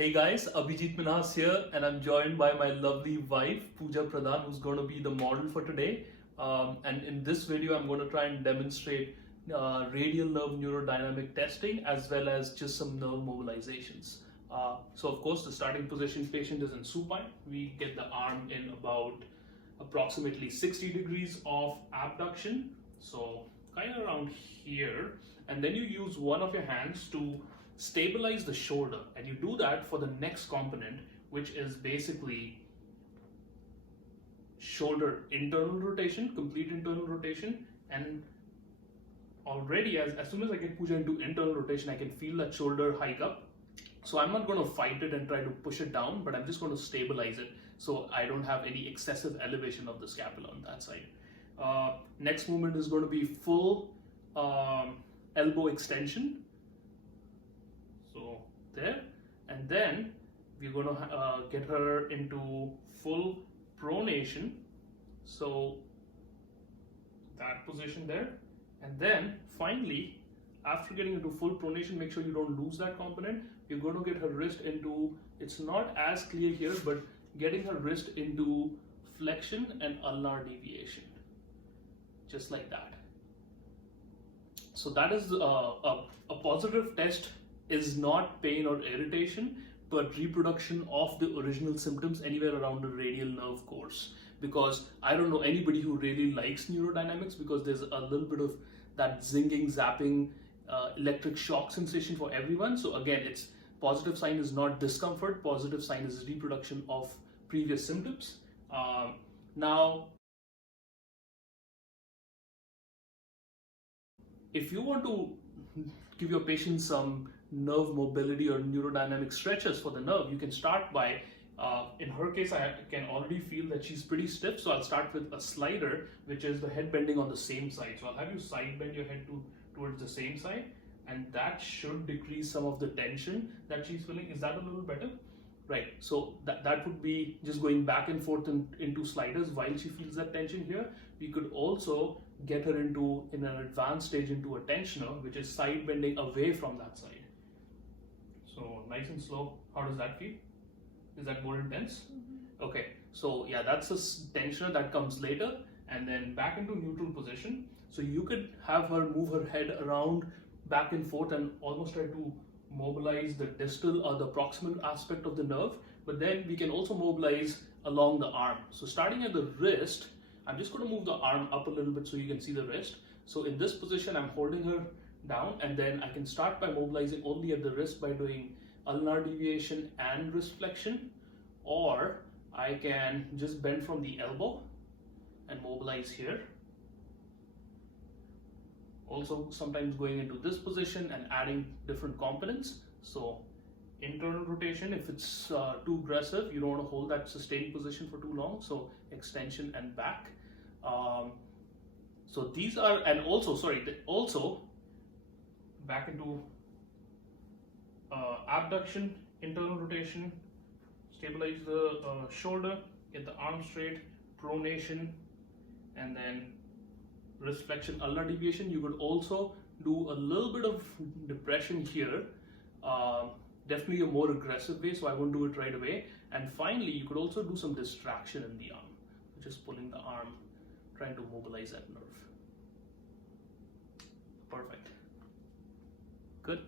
Hey guys, Abhijit Minhas here, and I'm joined by my lovely wife, Pooja Pradhan, who's going to be the model for today. And in this video, I'm going to try and demonstrate radial nerve neurodynamic testing as well as just some nerve mobilizations. So of course, the starting position patient is in supine. We get the arm in about approximately 60 degrees of abduction. So kind of around here. And then you use one of your hands to stabilize the shoulder, and you do that for the next component, which is basically shoulder internal rotation, complete internal rotation. And already as soon as I get Pooja into internal rotation, I can feel that shoulder hike up. So I'm not going to fight it and try to push it down, but I'm just going to stabilize it so I don't have any excessive elevation of the scapula on that side. Next movement is going to be full elbow extension. So there, and then we're going to get her into full pronation. So that position there, and then finally, after getting into full pronation, make sure you don't lose that component. You're going to get her wrist into, it's not as clear here, but getting her wrist into flexion and ulnar deviation, just like that. So that is a positive test is not pain or irritation, but reproduction of the original symptoms anywhere around the radial nerve course. Because I don't know anybody who really likes neurodynamics, because there's a little bit of that zinging, zapping, electric shock sensation for everyone. So again, it's positive sign is not discomfort, positive sign is reproduction of previous symptoms. Now, if you want to give your patient some nerve mobility or neurodynamic stretches for the nerve, you can start by, in her case, I can already feel that she's pretty stiff, so I'll start with a slider, which is the head bending on the same side. So I'll have you side bend your head towards the same side, and that should decrease some of the tension that she's feeling. Is that a little better? Right, so that would be just going back and forth into sliders while she feels that tension here. We could also get her into, in an advanced stage, into a tensioner, which is side bending away from that side. So nice and slow. How does that feel? Is that more intense? Mm-hmm. Okay, so yeah, that's a tensioner that comes later, and then back into neutral position. So you could have her move her head around back and forth and almost try to mobilize the distal or the proximal aspect of the nerve, but then we can also mobilize along the arm. So starting at the wrist, I'm just going to move the arm up a little bit so you can see the wrist. So in this position, I'm holding her down, and then I can start by mobilizing only at the wrist by doing ulnar deviation and wrist flexion, or I can just bend from the elbow and mobilize here. Also sometimes going into this position and adding different components. So internal rotation, if it's too aggressive, you don't want to hold that sustained position for too long, so extension and back. So these are, and also, also back into abduction, internal rotation, stabilize the shoulder, get the arm straight, pronation, and then wrist flexion, ulnar deviation. You could also do a little bit of depression here, definitely a more aggressive way, so I won't do it right away. And finally, you could also do some distraction in the arm, just pulling the arm, trying to mobilize that nerve. Perfect. Good.